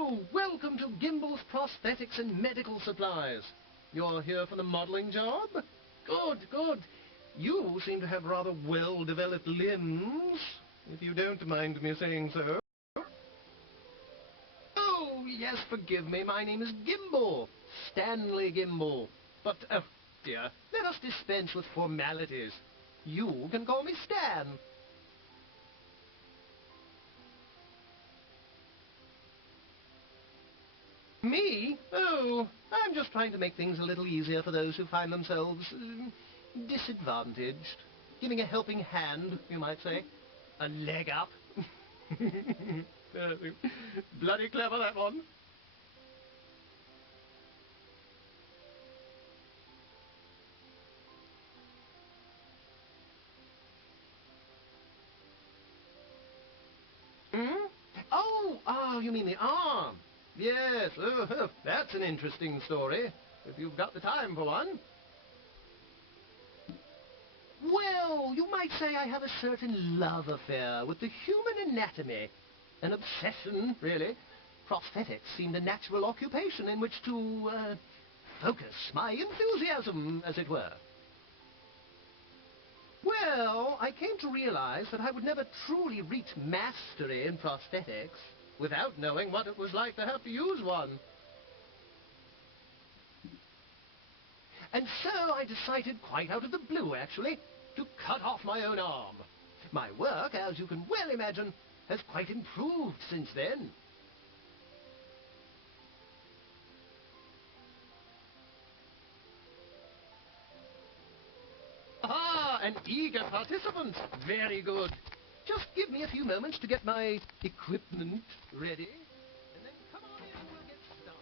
So, welcome to Gimble's Prosthetics and Medical Supplies. You're here for the modeling job? Good, good. You seem to have rather well-developed limbs, if you don't mind me saying so. Oh, yes, forgive me. My name is Gimble. Stanley Gimble. But, oh, dear, let us dispense with formalities. You can call me Stan. Me? Oh, I'm just trying to make things a little easier for those who find themselves disadvantaged. Giving a helping hand, you might say. A leg up. Bloody clever, that one. Hmm? Oh, you mean the arm. Yes, that's an interesting story, if you've got the time for one. Well, you might say I have a certain love affair with the human anatomy. An obsession, really. Prosthetics seemed a natural occupation in which to, focus my enthusiasm, as it were. Well, I came to realize that I would never truly reach mastery in prosthetics without knowing what it was like to have to use one. And so I decided, quite out of the blue actually, to cut off my own arm. My work, as you can well imagine, has quite improved since then. Ah, an eager participant. Very good. Just give me a few moments to get my equipment ready, and then come on in and we'll get started.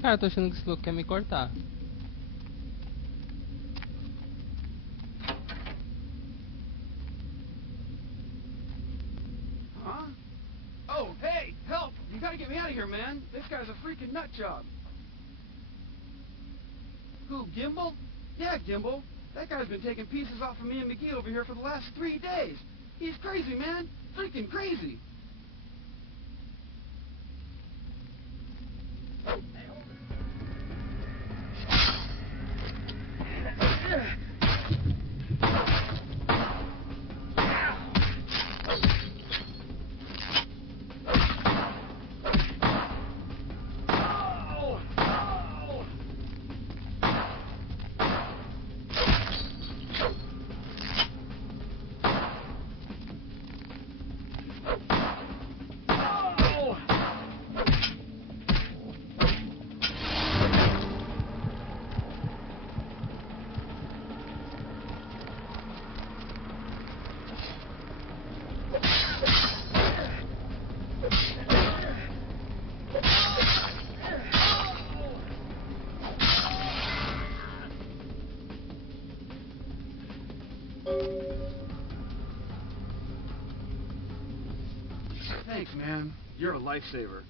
Cara, eu tô achando que esse louco quer me cortar. Huh? Oh, hey, help! You gotta get me out of here, man. This guy's a freaking nut job. Who, Gimble? Yeah, Gimble. That guy's been taking pieces off of me and McGee over here for the last 3 days. He's crazy, man. Freaking crazy. Thanks, man. You're a lifesaver.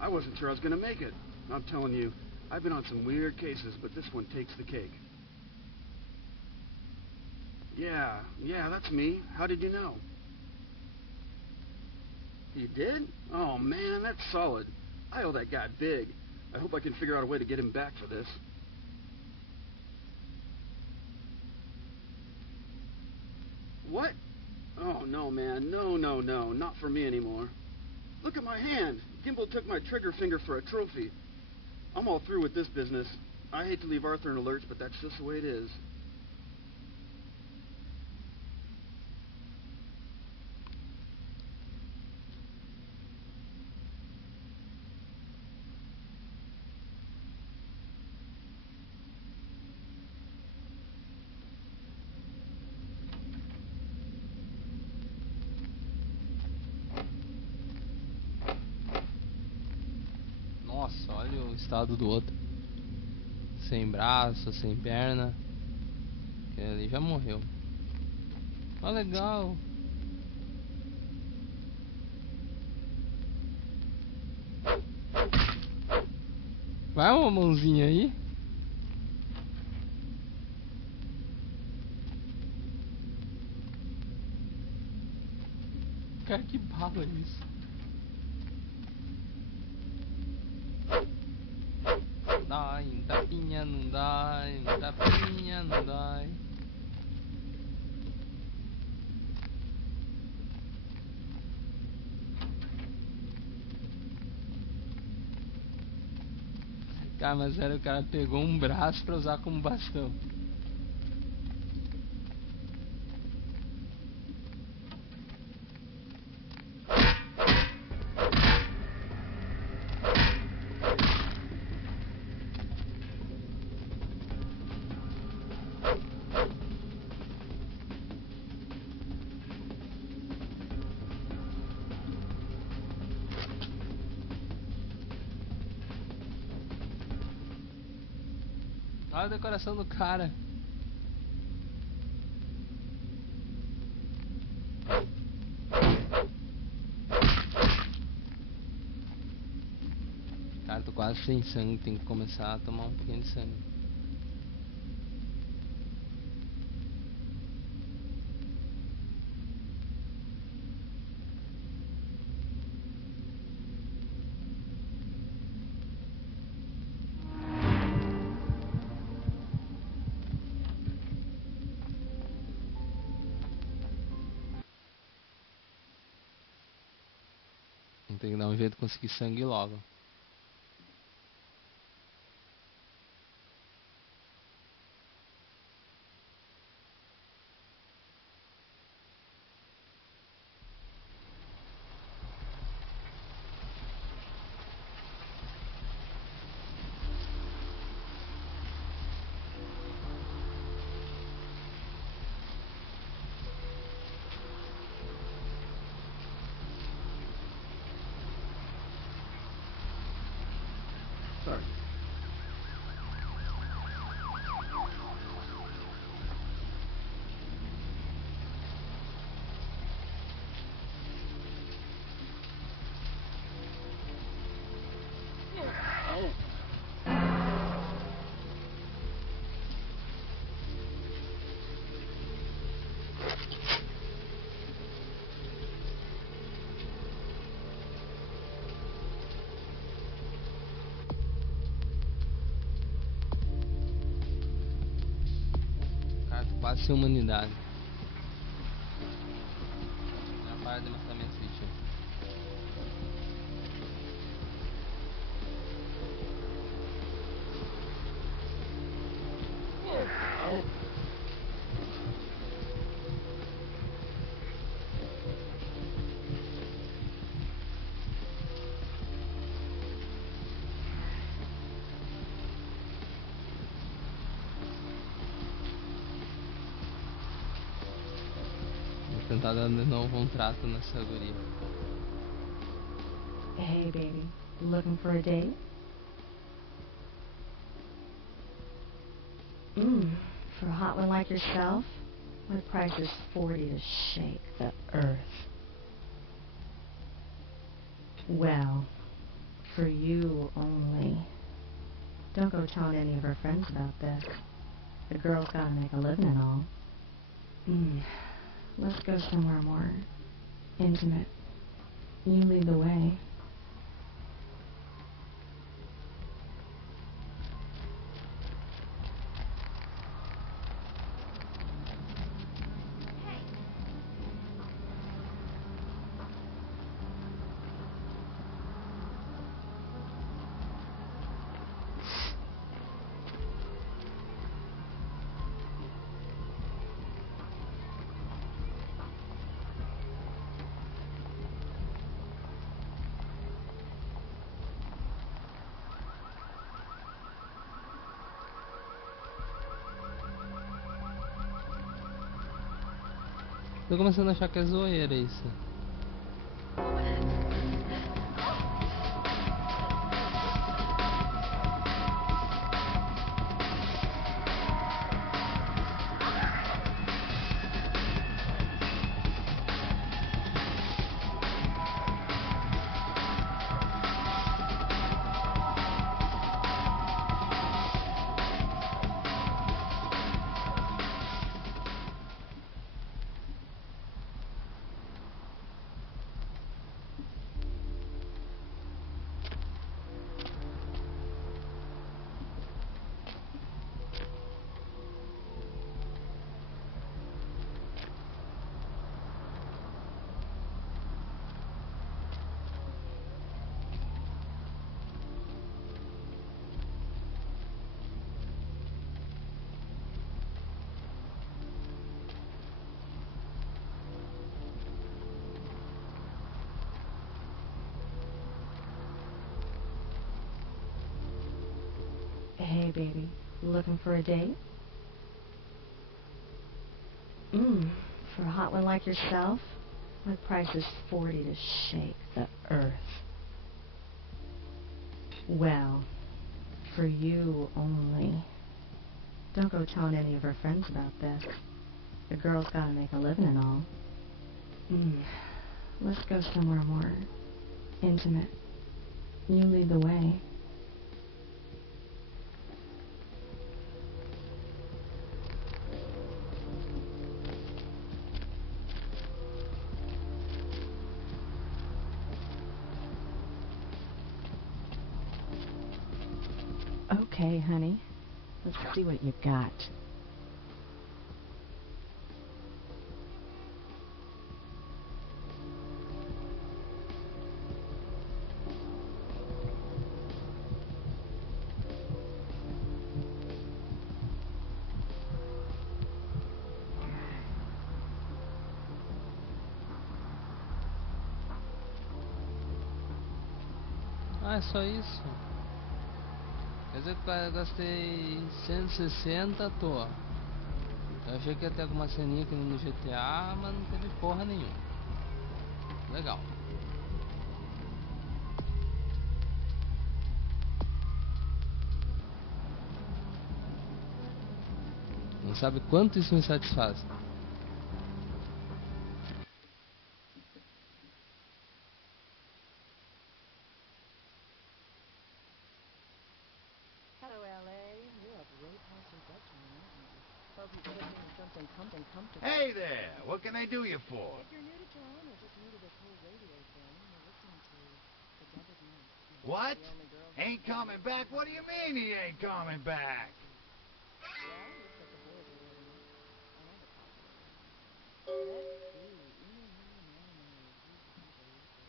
I wasn't sure I was gonna make it. I'm telling you, I've been on some weird cases, but this one takes the cake. Yeah, that's me. How did you know? You did? Oh, man, that's solid. I owe that guy big. I hope I can figure out a way to get him back for this. What? Oh, no, man. No, not for me anymore. Look at my hand. Gimbal took my trigger finger for a trophy. I'm all through with this business. I hate to leave Arthur in a lurch, but that's just the way it is. Nossa, olha o estado do outro. Sem braço, sem perna. Ele já morreu. Ó, legal. Vai uma mãozinha aí. Cara, que bala isso. Dai, um tapinha não dai, um tapinha não dai. Cara, mas sério, o cara pegou um braço pra usar como bastão. Olha a decoração do cara. Cara, tô quase sem sangue. Tem que começar a tomar um pouquinho de sangue. Tem que dar um jeito de conseguir sangue logo. Sorry. Cara, tô quase sem humanidade. Já para de matar minhas vítimas. Vou tentar dar de novo um trato nessa guria. Hey, baby. Looking for a date? For a hot one like yourself? My price is 40 to shake the earth. Well, for you only. Don't go telling any of her friends about this. The girl's gotta make a living and all. Let's go somewhere more intimate. You lead the way. Tô começando a achar que é zoeira isso. Hey, baby. Looking for a date? For a hot one like yourself? My price is 40 to shake the earth. Well, for you only. Don't go telling any of her friends about this. The girl's gotta make a living and all. Let's go somewhere more intimate. You lead the way. Okay, honey. Let's see what you got. Ah, é só isso? Quer dizer que eu gastei 160 à toa. Eu achei que ia ter alguma ceninha aqui no GTA, mas não teve porra nenhuma. Legal. Não sabe quanto isso me satisfaz. Hey there, what can I do you for? What? Ain't coming back? What do you mean he ain't coming back?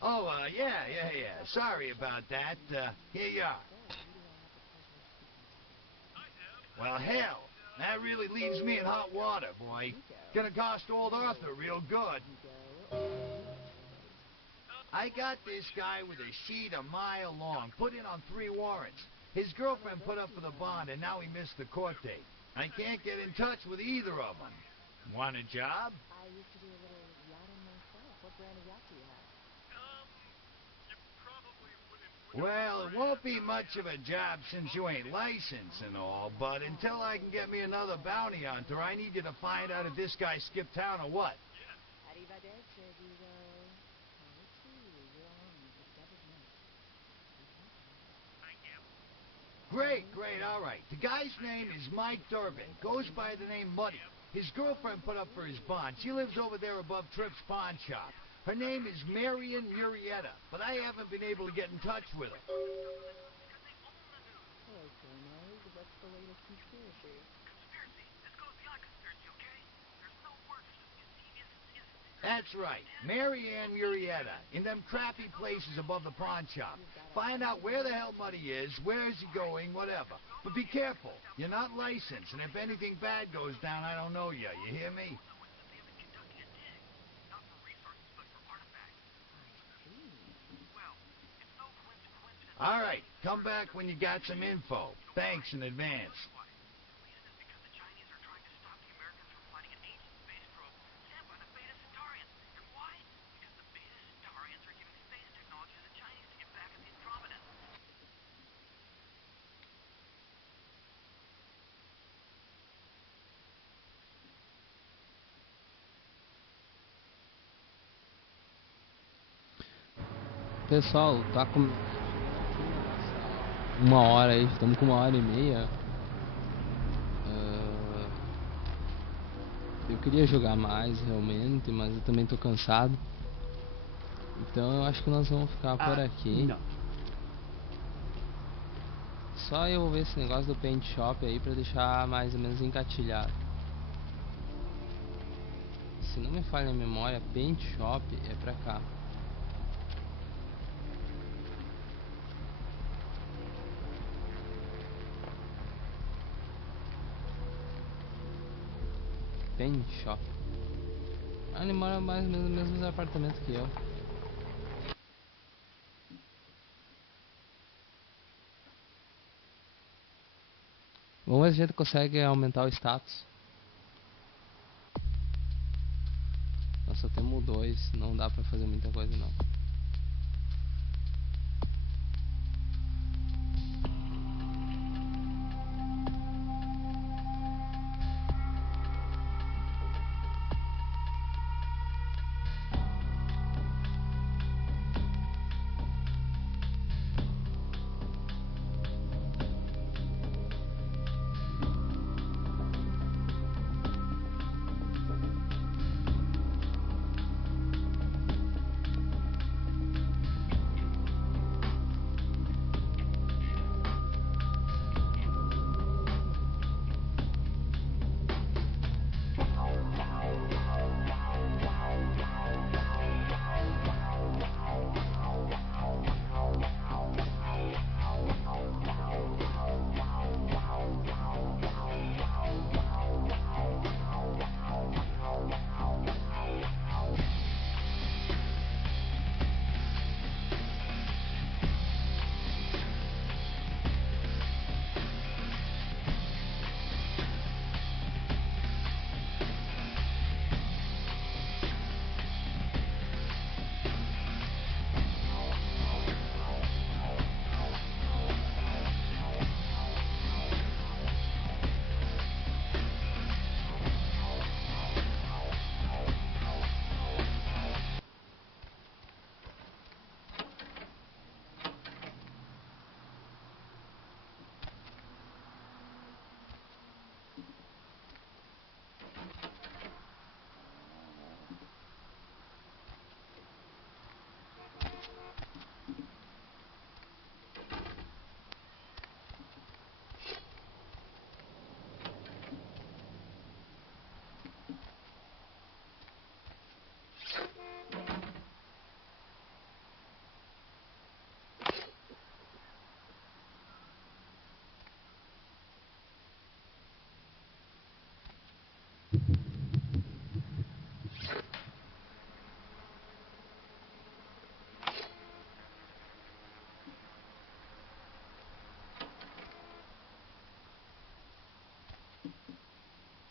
Oh, yeah. Sorry about that. Here you are. Well, hell, that really leaves me in hot water, boy. Gonna cost old Arthur real good. I got this guy with a sheet a mile long, put in on 3 warrants. His girlfriend put up for the bond, and now he missed the court date. I can't get in touch with either of them. Want a job? I used to do a little yachting myself. What brand of yacht do you have? You probably wouldn't... Well, it won't be much of a job since you ain't licensed and all, but until I can get me another bounty hunter, I need you to find out if this guy skipped town or what. Arrivederci, digo. You're on. Discovered net. Thank you. Great, all right. The guy's name is Mike Durbin. Goes by the name Muddy. His girlfriend put up for his bond. She lives over there above Tripp's pawn shop. Her name is Marion Murrieta, but I haven't been able to get in touch with her. Hello, Mars. What's the latest conspiracy? That's right, Marianne Murrieta, in them crappy places above the pawn shop. Find out where the hell Muddy is, where is he going, whatever. But be careful, you're not licensed, and if anything bad goes down, I don't know you hear me? All right, come back when you got some info. Thanks in advance. Pessoal, tá com 1 hora aí, estamos com 1h30. Eu queria jogar mais realmente, mas eu também tô cansado. Então eu acho que nós vamos ficar por aqui. Não. Só eu vou ver esse negócio do paint shop aí pra deixar mais ou menos engatilhado. Se não me falha a memória, paint shop é pra cá. Paint shop. Ele mora mais ou menos no mesmo apartamento que eu. Vamos ver se a gente consegue aumentar o status. Nós só temos 2, não dá pra fazer muita coisa não.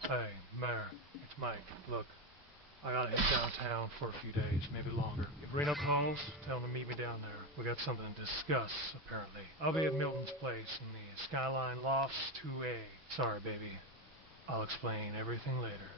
Hey, Mayor, it's Mike. Look, I gotta head downtown for a few days, maybe longer. If Reno calls, tell him to meet me down there. We got something to discuss, apparently. I'll be at Milton's place in the Skyline Lofts 2A. Sorry, baby. I'll explain everything later.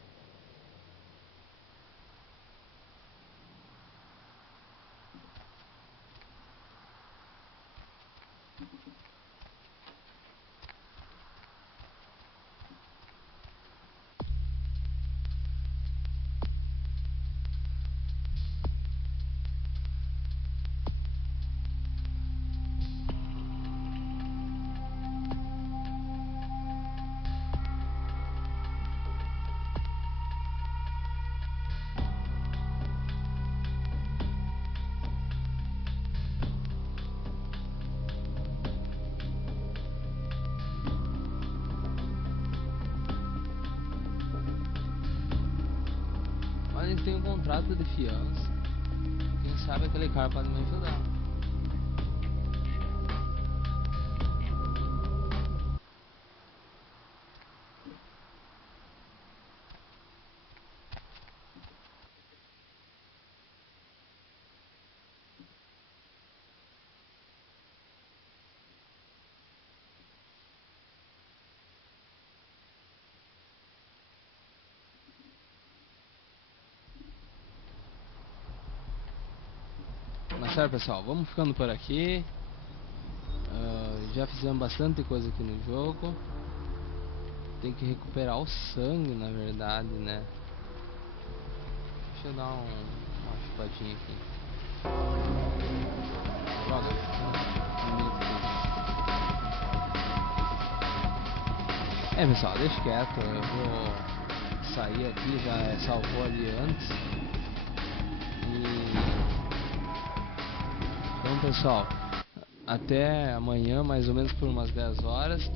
eles têm um contrato de fiança. Quem sabe aquele cara pode me ajudar. Mas sério, pessoal, vamos ficando por aqui. Já fizemos bastante coisa aqui no jogo. Tem que recuperar o sangue, na verdade, né? Deixa eu dar uma chupadinha aqui. Droga. Pessoal, deixa quieto. Eu vou sair aqui, já salvou ali antes. Então, pessoal, até amanhã, mais ou menos por umas 10 horas,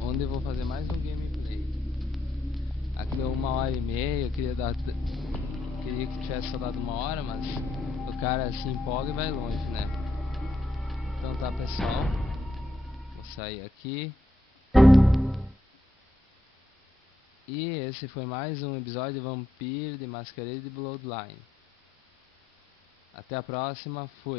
onde eu vou fazer mais um gameplay. Aqui é 1h30, eu queria que tivesse só dado 1 hora, mas o cara se empolga e vai longe, né? Então tá, pessoal, vou sair aqui. E esse foi mais um episódio de Vampiro de Masquerade Bloodlines. Até a próxima, fui!